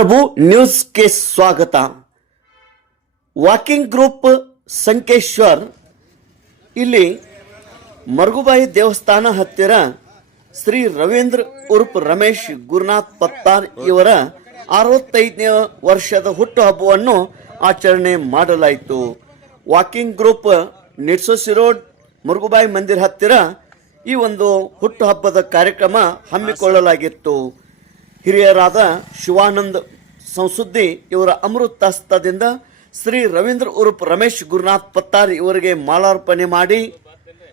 ನ್ಯೂಸ್ಗೆ ಸ್ವಾಗತ. Walking group Sankeshwar, ಇಲ್ಲಿ ಮರುಗುಬಾಯಿ ದೇವಸ್ಥಾನ ಹತ್ತಿರ ಶ್ರೀ ರವೀಂದ್ರ ಉರ್ಪ್ ರಮೇಶ್ ಗುರುನಾಥ್ ಪತ್ತಾರ್ ಇವರ ಅರವತ್ತೈದನೇ ವರ್ಷದ ಹುಟ್ಟುಹಬ್ಬವನ್ನು ಆಚರಣೆ ಮಾಡಲಾಯಿತು. Walking group Nidsosi road, Murugubai ಮಂದಿರ ಹತ್ತಿರ ಈ ಒಂದು ಹುಟ್ಟುಹಬ್ಬದ ಕಾರ್ಯಕ್ರಮ ಹಮ್ಮಿಕೊಳ್ಳಲಾಗಿತ್ತು. ಹಿರಿಯರಾದ ಶಿವಾನಂದ್ ಸಂಸುದ್ದಿ ಇವರ ಅಮೃತ ಹಸ್ತದಿಂದ ಶ್ರೀ ರವೀಂದ್ರ ಉರುಪ್ ರಮೇಶ್ ಗುರುನಾಥ್ ಪತ್ತಾರ್ ಇವರಿಗೆ ಮಾಲಾರ್ಪಣೆ ಮಾಡಿ,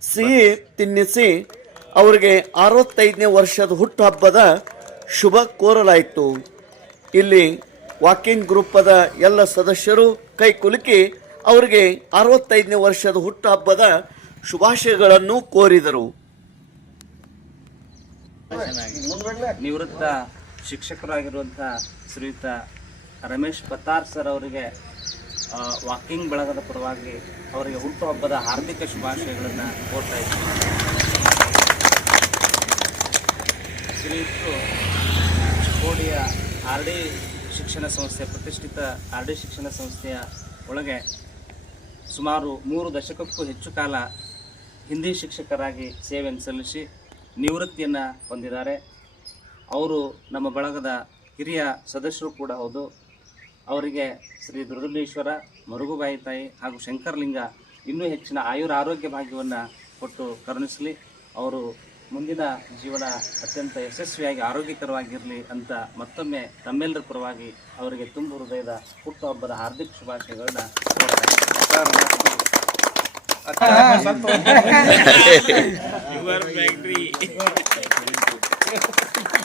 ಸಿಹಿ ತಿನ್ನಿಸಿ ಅವರಿಗೆ ಅರವತ್ತೈದನೇ ವರ್ಷದ ಹುಟ್ಟುಹಬ್ಬದ ಶುಭ ಕೋರಲಾಯಿತು. ಇಲ್ಲಿ ವಾಕಿಂಗ್ ಗ್ರೂಪದ ಎಲ್ಲ ಸದಸ್ಯರು ಕೈ ಕುಲುಕಿ ಅವರಿಗೆ ಅರವತ್ತೈದನೇ ವರ್ಷದ ಹುಟ್ಟುಹಬ್ಬದ ಶುಭಾಶಯಗಳನ್ನು ಕೋರಿದರು. ನಿವೃತ್ತ ಶಿಕ್ಷಕರಾಗಿರುವಂತಹ ಶ್ರೀಯುತ ರಮೇಶ್ ಪತಾರ್ ಸರ್ ಅವರಿಗೆ ವಾಕಿಂಗ್ ಬಳಗದ ಪರವಾಗಿ ಅವರಿಗೆ ಹುಟ್ಟುಹಬ್ಬದ ಹಾರ್ದಿಕ ಶುಭಾಶಯಗಳನ್ನು ಕೋರ್ತಾ ಇದ್ದೀನಿ. ಶ್ರೀಯುತರು ಕೋಡಿಯ ಆರ್ ಡಿ ಶಿಕ್ಷಣ ಸಂಸ್ಥೆ, ಪ್ರತಿಷ್ಠಿತ ಆರ್ ಡಿ ಶಿಕ್ಷಣ ಸಂಸ್ಥೆಯ ಒಳಗೆ ಸುಮಾರು ಮೂರು ದಶಕಕ್ಕೂ ಹೆಚ್ಚು ಕಾಲ ಹಿಂದಿ ಶಿಕ್ಷಕರಾಗಿ ಸೇವೆಯನ್ನು ಸಲ್ಲಿಸಿ ನಿವೃತ್ತಿಯನ್ನು ಹೊಂದಿದ್ದಾರೆ. ಅವರು ನಮ್ಮ ಬಳಗದ ಹಿರಿಯ ಸದಸ್ಯರು ಕೂಡ ಹೌದು. ಅವರಿಗೆ ಶ್ರೀ ದುರ್ದುಲೇಶ್ವರ ಮರುಗುಬಾಯಿ ತಾಯಿ ಹಾಗೂ ಶಂಕರಲಿಂಗ ಇನ್ನೂ ಹೆಚ್ಚಿನ ಆಯುರ ಆರೋಗ್ಯ ಭಾಗ್ಯವನ್ನು ಕೊಟ್ಟು ಕರುಣಿಸಲಿ. ಅವರು ಮುಂದಿನ ಜೀವನ ಅತ್ಯಂತ ಯಶಸ್ವಿಯಾಗಿ ಆರೋಗ್ಯಕರವಾಗಿರಲಿ ಅಂತ ಮತ್ತೊಮ್ಮೆ ತಮ್ಮೆಲ್ಲರ ಪರವಾಗಿ ಅವರಿಗೆ ತುಂಬು ಹೃದಯದ ಹುಟ್ಟುಹಬ್ಬದ ಹಾರ್ದಿಕ ಶುಭಾಶಯಗಳನ್ನ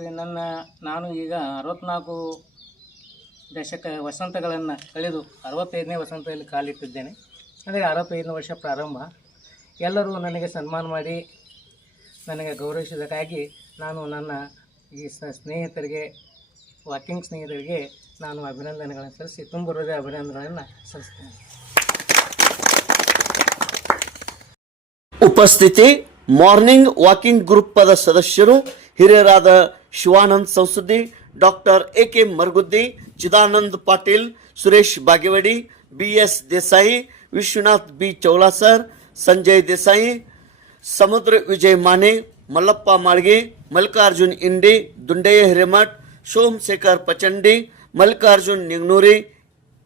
ನನ್ನ, ನಾನು ಈಗ ಅರವತ್ತ್ನಾಲ್ಕು ದಶಕ ವಸಂತಗಳನ್ನು ಕಳೆದು ಅರವತ್ತೈದನೇ ವಸಂತದಲ್ಲಿ ಕಾಲಿಟ್ಟಿದ್ದೇನೆ. ಅಂದರೆ ಅರವತ್ತೈದನೇ ವರ್ಷ ಪ್ರಾರಂಭ. ಎಲ್ಲರೂ ನನಗೆ ಸನ್ಮಾನ ಮಾಡಿ, ನನಗೆ ಗೌರವಿಸಿದ್ದಕ್ಕಾಗಿ ನಾನು ನನ್ನ ಈ ಸ್ನೇಹಿತರಿಗೆ ವಾಕಿಂಗ್ ಸ್ನೇಹಿತರಿಗೆ ನಾನು ಅಭಿನಂದನೆಗಳನ್ನು ಸಲ್ಲಿಸಿ, ತುಂಬ ಹೃದಯ ಅಭಿನಂದನೆಗಳನ್ನು ಸಲ್ಲಿಸ್ತೇನೆ ಉಪಸ್ಥಿತಿ, ಮಾರ್ನಿಂಗ್ ವಾಕಿಂಗ್ ಗ್ರೂಪದ ಸದಸ್ಯರು, ಹಿರಿಯರಾದ Shivanand Samsuddi doctor A K Margudi Chidanand Patil Suresh Bagewadi B S Desai Vishwanath B Chaulasar Sanjay Desai Samudra Vijay Mane Mallappa Malge Mallikarjun Indi Dundeya Hiremath Somashekhar Pachandi Mallikarjun Nignuri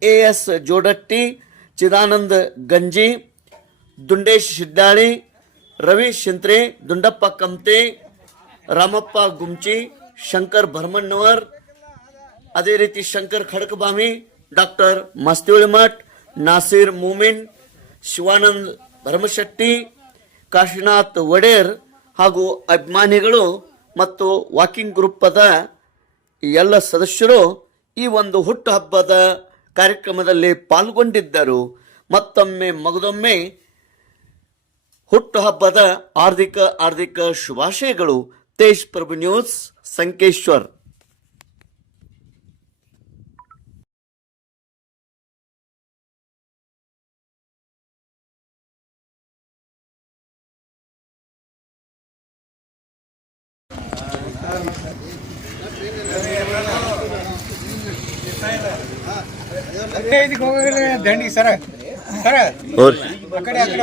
A S Jodatti Chidanand Ganji Dundesh Shiddali Ravi Shintre Dundappa Kamte Ramappa Gumchi Shankar Bharamannavar, ಅದೇ ರೀತಿ Shankar Khadakbami, doctor ಮಸ್ತಿವಳಿ Math Nasir Momin, Shivanand Bharamashetti, Kashinath Odeyar ಹಾಗೂ ಅಭಿಮಾನಿಗಳು ಮತ್ತು walking ಗ್ರೂಪದ ಎಲ್ಲ ಸದಸ್ಯರು ಈ ಒಂದು ಹುಟ್ಟುಹಬ್ಬದ ಕಾರ್ಯಕ್ರಮದಲ್ಲಿ ಪಾಲ್ಗೊಂಡಿದ್ದರು. ಮತ್ತೊಮ್ಮೆ ಮಗದೊಮ್ಮೆ ಹುಟ್ಟುಹಬ್ಬದ ಆರ್ಥಿಕ ಆರ್ಥಿಕ ಶುಭಾಶಯಗಳು. ತೇಜ್ ಪ್ರಭು ನ್ಯೂಸ್ ಸಂಕೇಶ್ವರ್ ಇದಕ್ಕೆ ಹೋಗಲ್ಲ ದಂಡಿ ಸರ ಸರ ಆ ಕಡೆ ಆ ಕಡೆ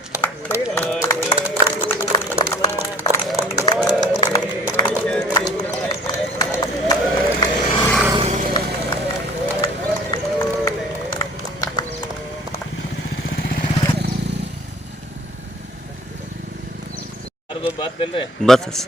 बात रहे बस।